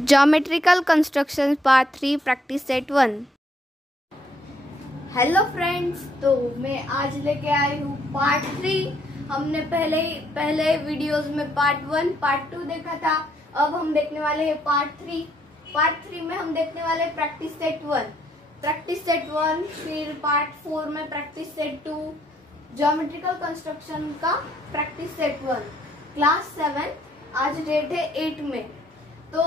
Geometrical Constructions Part 3 Practice Set 1। Hello friends, तो मैं आज लेके आई हूँ पार्ट 3। हमने पहले वीडियोस में पार्ट 1 पार्ट 2 देखा था। अब हम देखने वाले हैं पार्ट 3। पार्ट 3 में हम देखने वाले हैं प्रैक्टिस सेट 1, फिर पार्ट 4 में प्रैक्टिस सेट 2, ज्योमेट्रिकल कंस्ट्रक्शन का प्रैक्टिस सेट 1, क्लास 7। आज डेट है 8 में। तो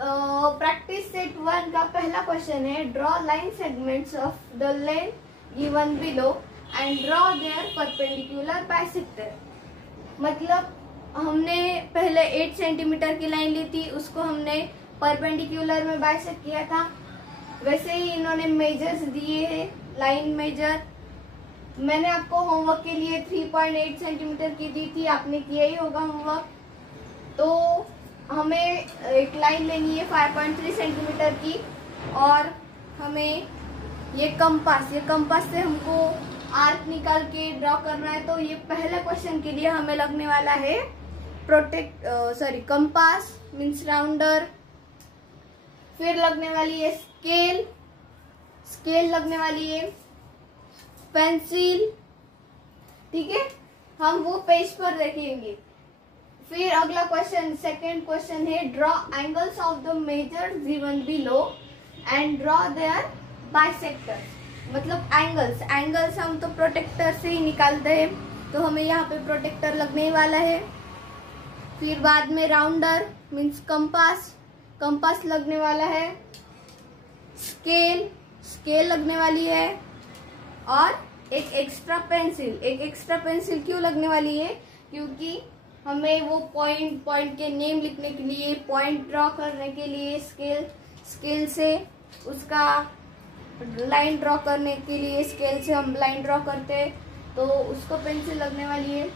प्रैक्टिस सेट 1 का पहला क्वेश्चन है, draw line segments of the length given below and draw their perpendicular bisector. मतलब हमने पहले 8 सेंटीमीटर की लाइन ली थी, उसको हमने परपेंडिकुलर में बाइसेक्ट किया था। वैसे ही इन्होंने मेजर्स दिए हैं, लाइन मेजर। मैंने आपको होमवर्क के लिए 3.8 सेंटीमीटर की दी थी, आपने किया ही होगा होमवर्क। तो हमें एक लाइन लेनी है 5.3 सेंटीमीटर की, और हमें ये कंपास से हमको आर्क निकाल के ड्रॉ करना है। तो ये पहले क्वेश्चन के लिए हमें लगने वाला है कंपास मीन्स राउंडर। फिर लगने वाली है स्केल लगने वाली है पेंसिल। ठीक है, हम वो पेज पर देखेंगे। फिर अगला क्वेश्चन, सेकेंड क्वेश्चन है, draw angles of the measures given below and draw their bisectors. मतलब एंगल्स हम तो प्रोटेक्टर से ही निकालते हैं, तो हमें यहाँ पे प्रोटेक्टर लगने वाला है। फिर बाद में राउंडर मीन्स कंपास लगने वाला है। स्केल लगने वाली है, और एक एक्स्ट्रा पेंसिल क्यों लगने वाली है? क्योंकि हमें वो पॉइंट के नेम लिखने के लिए, पॉइंट ड्रॉ करने के लिए स्केल से उसका लाइन ड्रॉ करने के लिए स्केल से हम लाइन ड्रॉ करते हैं, तो उसको पेंसिल लगने वाली है।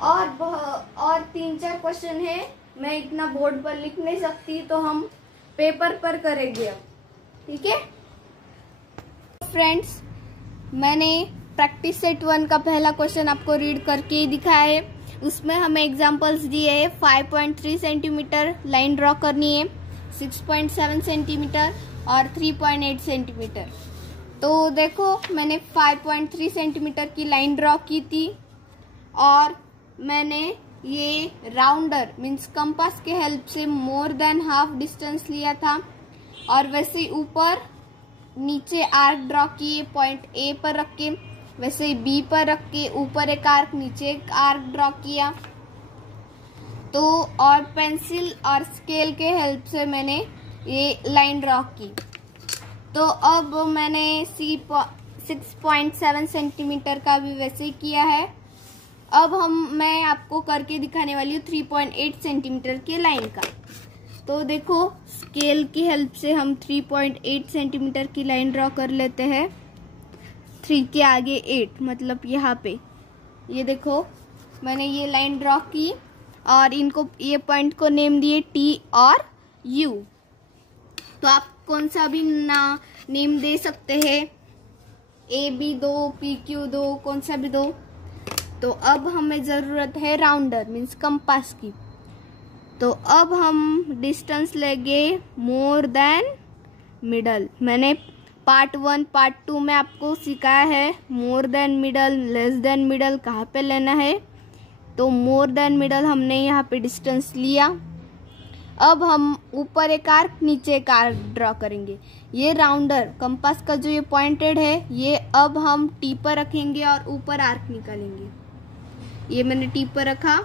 और 3-4 क्वेश्चन है, मैं इतना बोर्ड पर लिख नहीं सकती, तो हम पेपर पर करेंगे अब। ठीक है फ्रेंड्स, मैंने प्रैक्टिस सेट 1 का पहला क्वेश्चन आपको रीड करके ही दिखाया है। उसमें हमें एग्जांपल्स दिए है। 5.3 सेंटीमीटर लाइन ड्रॉ करनी है, 6.7 सेंटीमीटर और 3.8 सेंटीमीटर। तो देखो, मैंने 5.3 सेंटीमीटर की लाइन ड्रॉ की थी, और मैंने ये राउंडर मीन्स कंपास के हेल्प से मोर देन हाफ डिस्टेंस लिया था, और वैसे ही ऊपर नीचे आर्क ड्रॉ किए पॉइंट ए पर रख के, वैसे ही बी पर रख के ऊपर एक आर्क नीचे एक आर्क ड्रॉ किया। तो और पेंसिल और स्केल के हेल्प से मैंने ये लाइन ड्रॉ की। तो अब मैंने 6.7 सेंटीमीटर का भी वैसे ही किया है। अब मैं आपको करके दिखाने वाली हूँ 3.8 सेंटीमीटर की लाइन का। तो देखो, स्केल की हेल्प से हम 3.8 सेंटीमीटर की लाइन ड्रॉ कर लेते हैं। 3 के आगे 8, मतलब यहाँ पे ये देखो, मैंने ये लाइन ड्रॉ की, और ये पॉइंट को नेम दिए T और U। तो आप कौन सा भी नेम दे सकते हैं, AB दो, PQ दो, कौन सा भी दो। तो अब हमें ज़रूरत है राउंडर मीन्स कंपास की। तो अब हम डिस्टेंस लेंगे मोर देन मिडल। मैंने पार्ट 1 पार्ट 2 में आपको सिखाया है more than middle, less than middle कहाँ पे लेना है। तो मोर देन मिडल हमने यहाँ पे डिस्टेंस लिया। अब हम ऊपर एक आर्क नीचे एक आर्क ड्रॉ करेंगे। ये राउंडर कंपास का जो ये पॉइंटेड है, ये अब हम टी पर रखेंगे और ऊपर आर्क निकालेंगे। ये मैंने टी पर रखा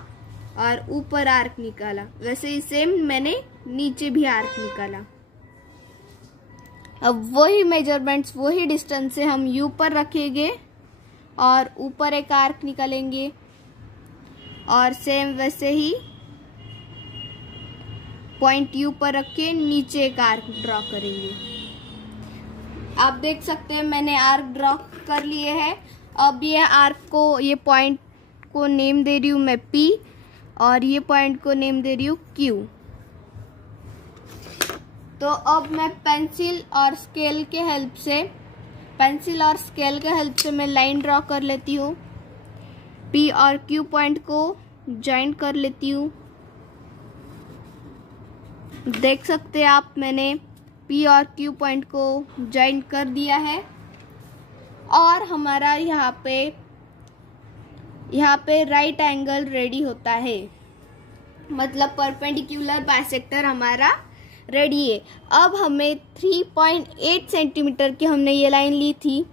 और ऊपर आर्क निकाला, वैसे ही सेम मैंने नीचे भी आर्क निकाला। अब वही मेजरमेंट्स, वही डिस्टेंस से हम यू पर रखेंगे और ऊपर एक आर्क निकालेंगे, और सेम वैसे ही पॉइंट यू पर रख के नीचे एक आर्क ड्रॉ करेंगे। आप देख सकते हैं मैंने आर्क ड्रॉ कर लिए हैं। अब ये आर्क को, ये पॉइंट को नेम दे रही हूँ मैं P, और ये पॉइंट को नेम दे रही हूँ Q। तो अब मैं पेंसिल और स्केल के हेल्प से मैं लाइन ड्रॉ कर लेती हूँ। P और Q पॉइंट को ज्वाइन कर लेती हूँ। देख सकते हैं आप, मैंने P और Q पॉइंट को जॉइंट कर दिया है और हमारा यहाँ पे राइट एंगल रेडी होता है, मतलब परपेंडिकुलर बाइसेक्टर हमारा रेडी है। अब हमें 3.8 सेंटीमीटर की हमने ये लाइन ली थी,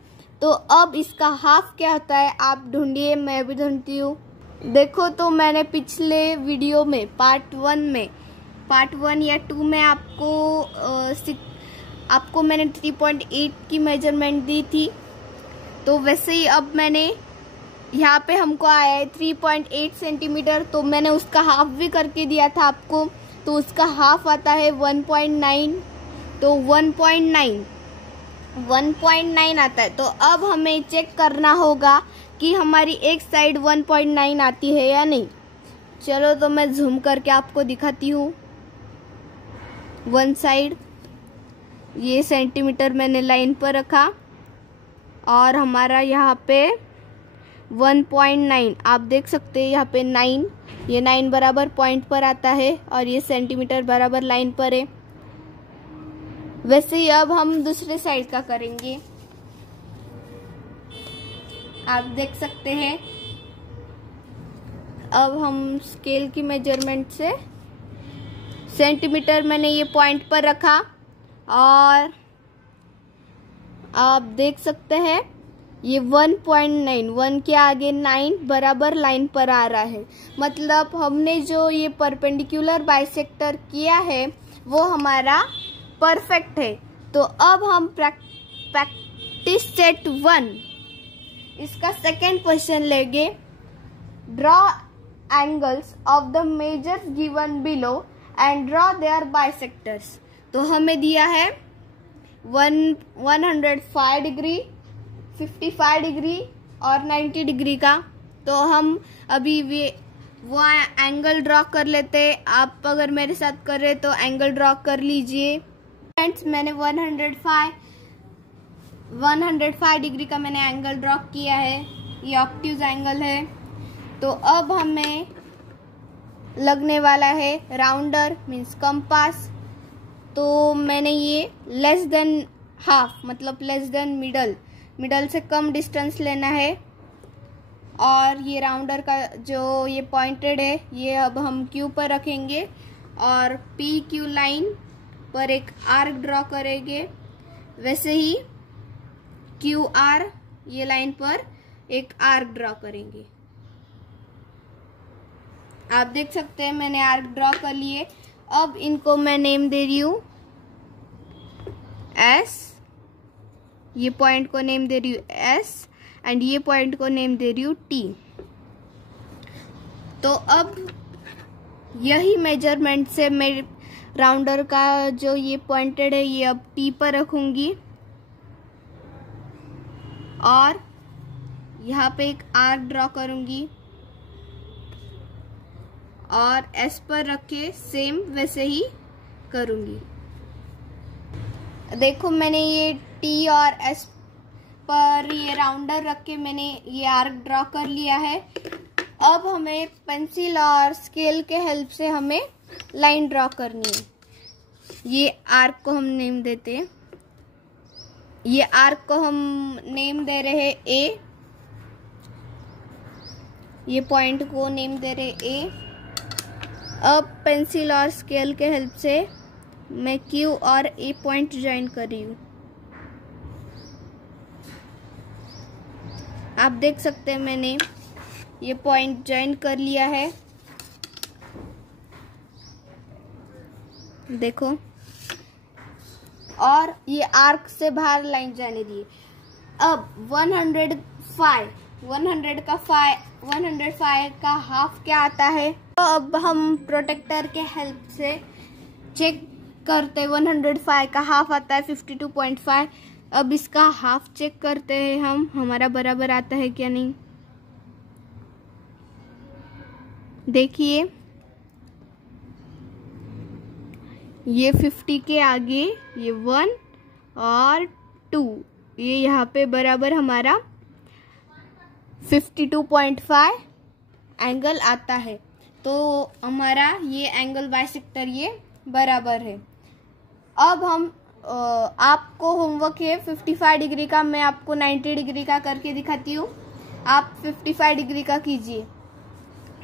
तो अब इसका हाफ क्या होता है आप ढूंढिए, मैं भी ढूंढती हूँ। देखो, तो मैंने पिछले वीडियो में पार्ट 1 या 2 में आपको मैंने 3.8 की मेजरमेंट दी थी, तो वैसे ही अब मैंने यहाँ पे हमको आया है 3.8 सेंटीमीटर, तो मैंने उसका हाफ भी करके दिया था आपको, तो उसका हाफ आता है 1.9, तो 1.9 आता है। तो अब हमें चेक करना होगा कि हमारी एक साइड 1.9 आती है या नहीं। चलो, तो मैं जूम करके आपको दिखाती हूँ। वन साइड, ये सेंटीमीटर मैंने लाइन पर रखा और हमारा यहाँ पे 1.9 आप देख सकते हैं, यहाँ पे 9, ये 9 बराबर पॉइंट पर आता है और ये सेंटीमीटर बराबर लाइन पर है। वैसे ही अब हम दूसरे साइड का करेंगे। आप देख सकते हैं, अब हम स्केल की मेजरमेंट से सेंटीमीटर मैंने ये पॉइंट पर रखा और आप देख सकते हैं ये 1.9 के आगे 9 बराबर लाइन पर आ रहा है, मतलब हमने जो ये परपेंडिकुलर बाइसेक्टर किया है वो हमारा परफेक्ट है। तो अब हम प्रैक्टिस सेट 1 इसका सेकेंड क्वेश्चन लेंगे। Draw angles of the measures given below and draw their bisectors. तो हमें दिया है 105 डिग्री, 55 डिग्री और 90 डिग्री का। तो हम अभी वो एंगल ड्रॉ कर लेते। आप अगर मेरे साथ कर रहे तो एंगल ड्रॉ कर लीजिए। फ्रेंड्स, मैंने 105 डिग्री का मैंने एंगल ड्रॉ किया है, ये ऑब्ट्यूज एंगल है। तो अब हमें लगने वाला है राउंडर मीन्स कंपास। तो मैंने ये लेस देन हाफ मतलब लेस देन मिडल से कम डिस्टेंस लेना है और ये राउंडर का जो ये पॉइंटेड है ये अब हम क्यू पर रखेंगे और पी क्यू लाइन पर एक आर्क ड्रॉ करेंगे। वैसे ही क्यू आर ये लाइन पर एक आर्क ड्रॉ करेंगे। आप देख सकते हैं मैंने आर्क ड्रॉ कर लिए। अब इनको मैं नेम दे रही हूँ एस, ये पॉइंट को नेम दे रही हूँ एस एंड ये पॉइंट को नेम दे रही हूँ टी। तो अब यही मेजरमेंट से मैं राउंडर का जो ये पॉइंटेड है ये अब टी पर रखूंगी और यहाँ पे एक आर्क ड्रॉ करूंगी और एस पर रख के सेम वैसे ही करूंगी। देखो, मैंने ये टी और एस पर ये राउंडर रख के मैंने ये आर्क ड्रॉ कर लिया है। अब हमें पेंसिल और स्केल के हेल्प से हमें लाइन ड्रॉ करनी है। ये आर्क को हम नेम देते हैं, ये आर्क को हम नेम दे रहे हैं ए, ये पॉइंट को नेम दे रहे ए। अब पेंसिल और स्केल के हेल्प से मैं क्यू और ए पॉइंट ज्वाइन कर रही हूँ। आप देख सकते हैं मैंने ये पॉइंट ज्वाइन कर लिया है। देखो, और ये आर्क से बाहर लाइन जाने दी। अब 105 का हाफ क्या आता है। तो अब हम प्रोटेक्टर के हेल्प से चेक करते हैं। 105 का हाफ आता है 52.5। अब इसका हाफ चेक करते हैं हम, हमारा बराबर आता है क्या नहीं। देखिए, ये 50 के आगे ये 1 और 2, ये यहाँ पे बराबर हमारा 52.5 एंगल आता है। तो हमारा ये एंगल बाइसेक्टर ये बराबर है। अब हम आपको होमवर्क है 55 डिग्री का, मैं आपको 90 डिग्री का करके दिखाती हूँ। आप 55 डिग्री का कीजिए,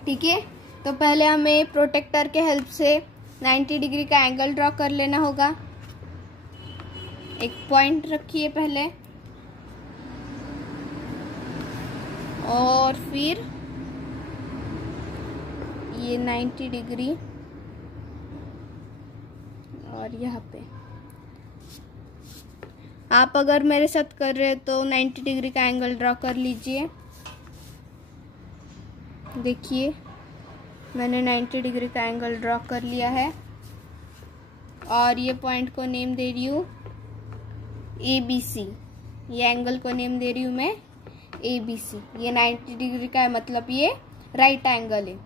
ठीक है। तो पहले हमें प्रोटेक्टर के हेल्प से 90 डिग्री का एंगल ड्रॉ कर लेना होगा। एक पॉइंट रखिए पहले, और फिर ये 90 डिग्री और यहाँ पे आप अगर मेरे साथ कर रहे हैं तो 90 डिग्री का एंगल ड्रॉ कर लीजिए। देखिए मैंने 90 डिग्री का एंगल ड्रॉ कर लिया है और ये पॉइंट को नेम दे रही हूँ ABC। ये एंगल को नेम दे रही हूँ मैं ABC। ये 90 डिग्री का है, मतलब ये राइट एंगल है।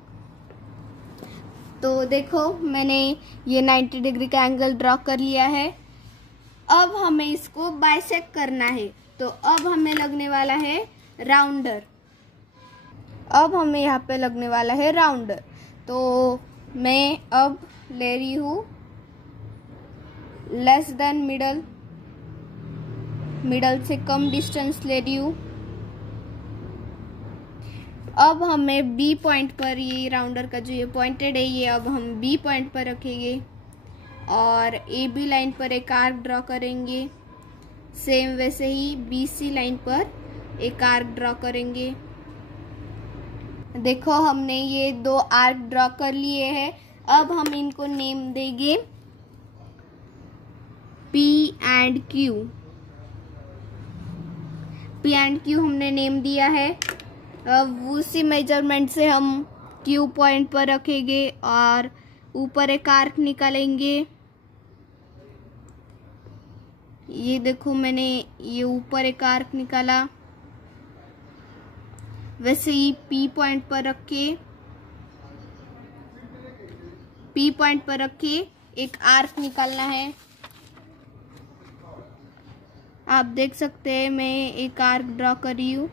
तो देखो मैंने ये 90 डिग्री का एंगल ड्रॉ कर लिया है। अब हमें इसको बाइसेक्ट करना है, तो अब हमें लगने वाला है राउंडर। अब हमें यहाँ पे लगने वाला है राउंडर। तो मैं अब ले रही हूँ लेस देन मिडल, मिडल से कम डिस्टेंस ले रही हूँ। अब हमें B पॉइंट पर, ये राउंडर का जो ये पॉइंटेड है, ये अब हम B पॉइंट पर रखेंगे और AB लाइन पर एक आर्क ड्रॉ करेंगे। सेम वैसे ही BC लाइन पर एक आर्क ड्रॉ करेंगे। देखो हमने ये दो आर्क ड्रॉ कर लिए हैं। अब हम इनको नेम देंगे P and Q। P and Q हमने नेम दिया है। अब उसी मेजरमेंट से हम Q पॉइंट पर रखेंगे और ऊपर एक आर्क निकालेंगे। ये देखो मैंने ये ऊपर एक आर्क निकाला। वैसे ही P पॉइंट पर रख के एक आर्क निकालना है। आप देख सकते हैं मैं एक आर्क ड्रॉ कर रही हूँ।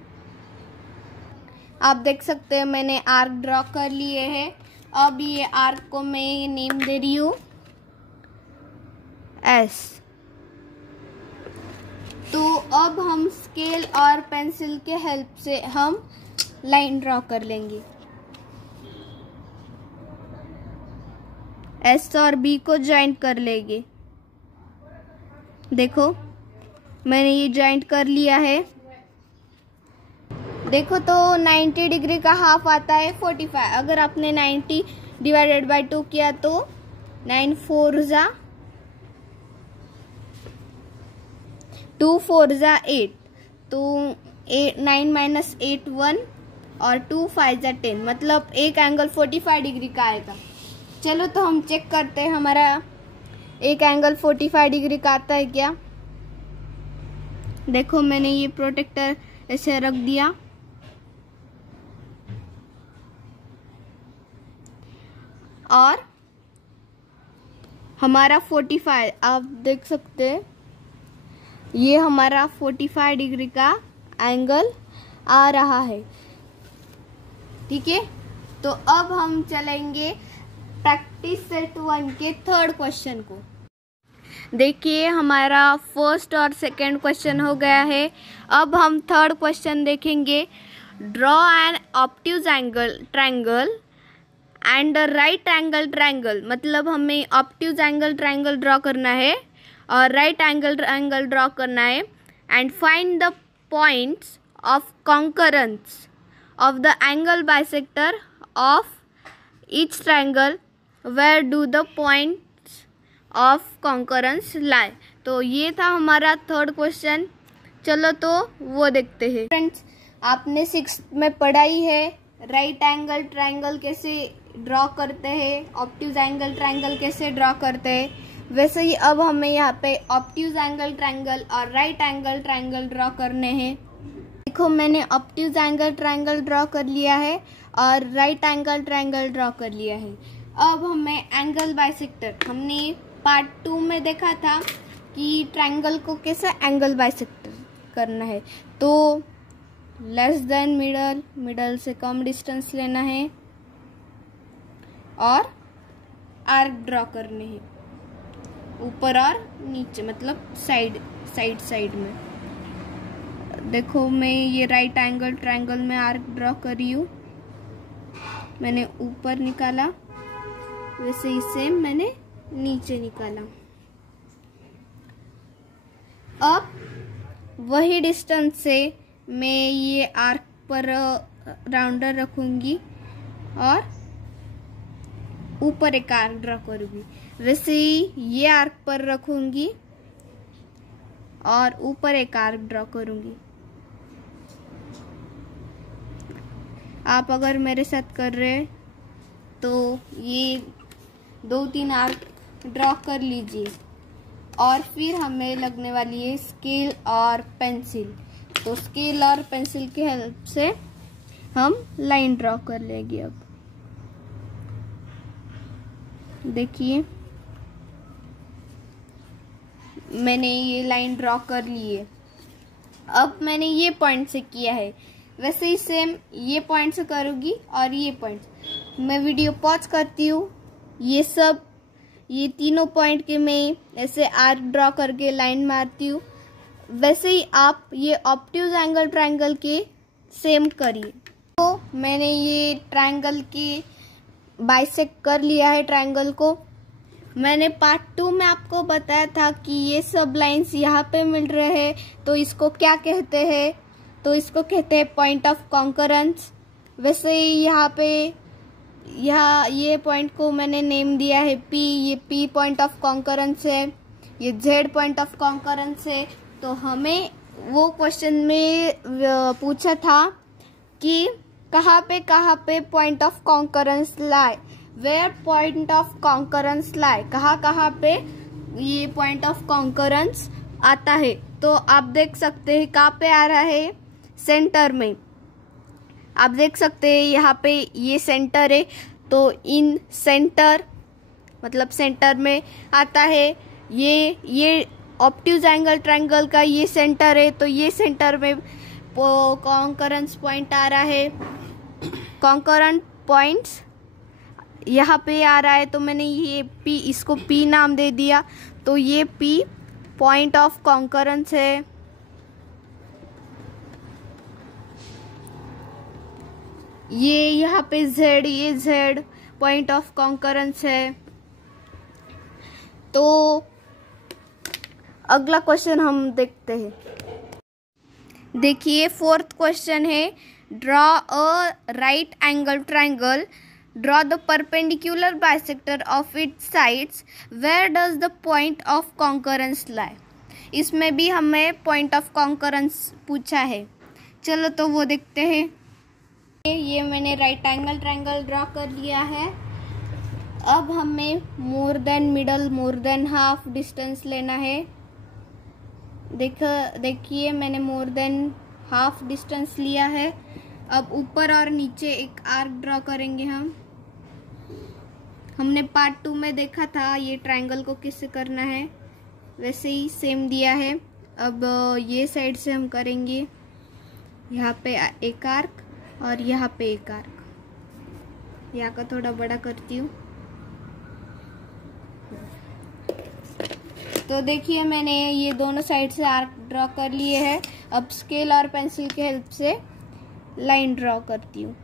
आप देख सकते हैं मैंने आर्क ड्रॉ कर लिए हैं। अब ये आर्क को मैं नेम दे रही हूँ S। तो अब हम स्केल और पेंसिल के हेल्प से हम लाइन ड्रॉ कर लेंगे। S और B को ज्वाइंट कर लेंगे। देखो मैंने ये ज्वाइंट कर लिया है। देखो तो 90 डिग्री का हाफ आता है 45। अगर आपने 90 डिवाइडेड बाय 2 किया तो 9 4 जा 2 4 जा 8, तो 9 माइनस 8 1 और 2 5 जा 10, मतलब एक एंगल 45 डिग्री का आएगा। चलो तो हम चेक करते हैं हमारा एक एंगल 45 डिग्री का आता है क्या। देखो मैंने ये प्रोटेक्टर ऐसे रख दिया और हमारा 45, आप देख सकते हैं ये हमारा 45 डिग्री का एंगल आ रहा है। ठीक है, तो अब हम चलेंगे प्रैक्टिस सेट 1 के थर्ड क्वेश्चन को। देखिए हमारा फर्स्ट और सेकंड क्वेश्चन हो गया है। अब हम थर्ड क्वेश्चन देखेंगे। Draw an obtuse angle triangle and right angle triangle, मतलब हमें ऑब्ट्यूज एंगल ट्रायंगल ड्रॉ करना है और राइट एंगल ट्रायंगल ड्रॉ करना है। And find the points of concurrence of the angle bisector of each triangle, where do the points of concurrence lie. तो ये था हमारा थर्ड क्वेश्चन। चलो तो वो देखते हैं। फ्रेंड्स, आपने 6th में पढ़ाई है राइट एंगल ट्रायंगल कैसे ड्रॉ करते हैं, ऑब्ट्यूज एंगल ट्रायंगल कैसे ड्रॉ करते हैं। वैसे ही अब हमें यहाँ पे ऑब्ट्यूज एंगल ट्रायंगल और राइट एंगल ट्रायंगल ड्रॉ करने हैं। देखो मैंने ऑब्ट्यूज एंगल ट्रायंगल ड्रॉ कर लिया है और राइट एंगल ट्रायंगल ड्रॉ कर लिया है। अब हमें एंगल बाइसेक्टर, हमने पार्ट 2 में देखा था कि ट्रायंगल को कैसे एंगल बाइसेक्टर करना है। तो लेस देन मिडल, मिडल से कम डिस्टेंस लेना है और आर्क ड्रॉ करने हैं। ऊपर और नीचे, मतलब साइड साइड में। देखो मैं ये राइट एंगल ट्रायंगल में आर्क ड्रॉ कर रही हूँ। मैंने ऊपर निकाला, वैसे ही सेम मैंने नीचे निकाला। अब वही डिस्टेंस से मैं ये आर्क पर राउंडर रखूंगी और ऊपर एक आर्क ड्रॉ करूंगी। वैसे ही ये आर्क पर रखूंगी और ऊपर एक आर्क ड्रॉ करूंगी। आप अगर मेरे साथ कर रहे हैं तो ये 2-3 आर्क ड्रॉ कर लीजिए। और फिर हमें लगने वाली है स्केल और पेंसिल। तो स्केल और पेंसिल की हेल्प से हम लाइन ड्रॉ कर लेंगे। अब देखिए मैंने ये लाइन ड्रॉ कर ली है। अब मैंने ये पॉइंट से किया है, वैसे ही सेम ये पॉइंट से करूँगी और ये पॉइंट। मैं वीडियो पॉज करती हूँ। ये तीनों पॉइंट के मैं ऐसे आर्क ड्रॉ करके लाइन मारती हूँ। वैसे ही आप ये ऑब्ट्यूज एंगल ट्रायंगल के सेम करिए। तो मैंने ये ट्रायंगल के बाइसेक्ट कर लिया है ट्रायंगल को। मैंने पार्ट 2 में आपको बताया था कि ये सब लाइंस यहाँ पे मिल रहे हैं, तो इसको क्या कहते हैं? तो इसको कहते हैं पॉइंट ऑफ कॉन्करेंस। वैसे ही यहाँ ये पॉइंट को मैंने नेम दिया है P। ये P पॉइंट ऑफ कॉन्करेंस है, ये Z पॉइंट ऑफ कॉन्करेंस है। तो हमें वो क्वेश्चन में पूछा था कि कहाँ पे पॉइंट ऑफ कॉन्करेंस लाए, वेयर पॉइंट ऑफ कॉन्करेंस लाए, कहाँ पे ये पॉइंट ऑफ कॉन्करेंस आता है। तो आप देख सकते हैं कहाँ पे आ रहा है, सेंटर में। आप देख सकते हैं यहाँ पे ये सेंटर है, तो इन सेंटर मतलब सेंटर में आता है। ये ऑब्ट्यूज एंगल ट्रायंगल का ये सेंटर है, तो ये सेंटर में कॉन्करेंस पॉइंट आ रहा है। कॉन्करेंट पॉइंट्स यहाँ पे आ रहा है, तो मैंने ये P, इसको P नाम दे दिया। तो ये P पॉइंट ऑफ कॉन्करेंस है। ये यहाँ पे Z, ये Z पॉइंट ऑफ कॉन्करेंस है। तो अगला क्वेश्चन हम देखते हैं। देखिए 4th क्वेश्चन है, draw a right angle triangle, draw the perpendicular bisector of its sides, where does the point of concurrence lie. इसमें भी हमें पॉइंट ऑफ कॉन्करेंस पूछा है। चलो तो वो देखते हैं। ये मैंने राइट एंगल ट्रायंगल ड्रॉ कर लिया है। अब हमें more than middle, more than half distance लेना है। देखिए मैंने मोर देन हाफ डिस्टेंस लिया है। अब ऊपर और नीचे एक आर्क ड्रॉ करेंगे हम। हमने पार्ट 2 में देखा था ये ट्रायंगल को किससे करना है, वैसे ही सेम दिया है। अब ये साइड से हम करेंगे, यहाँ पे एक आर्क और यहाँ पे एक आर्क। यहाँ का थोड़ा बड़ा करती हूँ। तो देखिए मैंने ये दोनों साइड से आर्क ड्रॉ कर लिए हैं। अब स्केल और पेंसिल की हेल्प से लाइन ड्रॉ करती हूँ।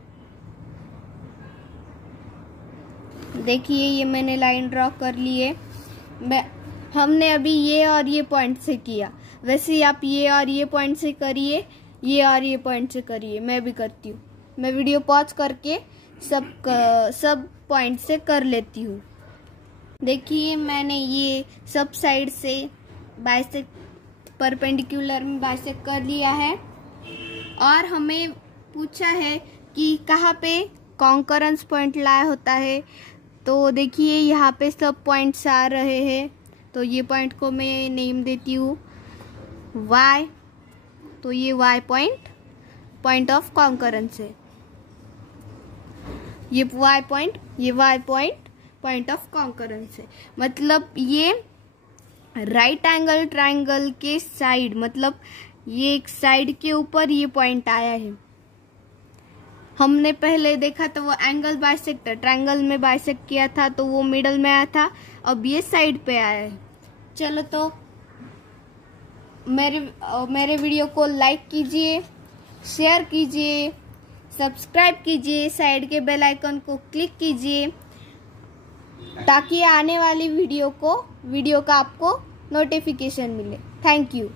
देखिए ये मैंने लाइन ड्रॉ कर ली है। हमने अभी ये और ये पॉइंट से किया, वैसे ही आप ये और ये पॉइंट से करिए, ये और ये पॉइंट से करिए। मैं भी करती हूँ। मैं वीडियो पॉज करके सब पॉइंट से कर लेती हूँ। देखिए मैंने ये सब साइड से बाइसेक्ट, परपेंडिकुलर में बाइसेक्ट कर लिया है। और हमें पूछा है कि कहाँ पे कॉन्करेंस पॉइंट लाया होता है। तो देखिए यहाँ पे सब पॉइंट्स आ रहे हैं, तो ये पॉइंट को मैं नेम देती हूँ Y। तो ये Y पॉइंट ऑफ कॉन्करेंस है। ये Y पॉइंट ऑफ कॉन्करेंस है। मतलब ये राइट एंगल ट्रायंगल के साइड, मतलब ये एक साइड के ऊपर ये पॉइंट आया है। हमने पहले देखा तो वो एंगल बाइसेक्टर ट्रायंगल में बाइसेक्ट किया था, तो वो मिडल में आया था। अब ये साइड पे आया है, चलो तो मेरे वीडियो को लाइक कीजिए, शेयर कीजिए, सब्सक्राइब कीजिए, साइड के बेल आइकन को क्लिक कीजिए ताकि आने वाली वीडियो का आपको नोटिफिकेशन मिले। Thank you.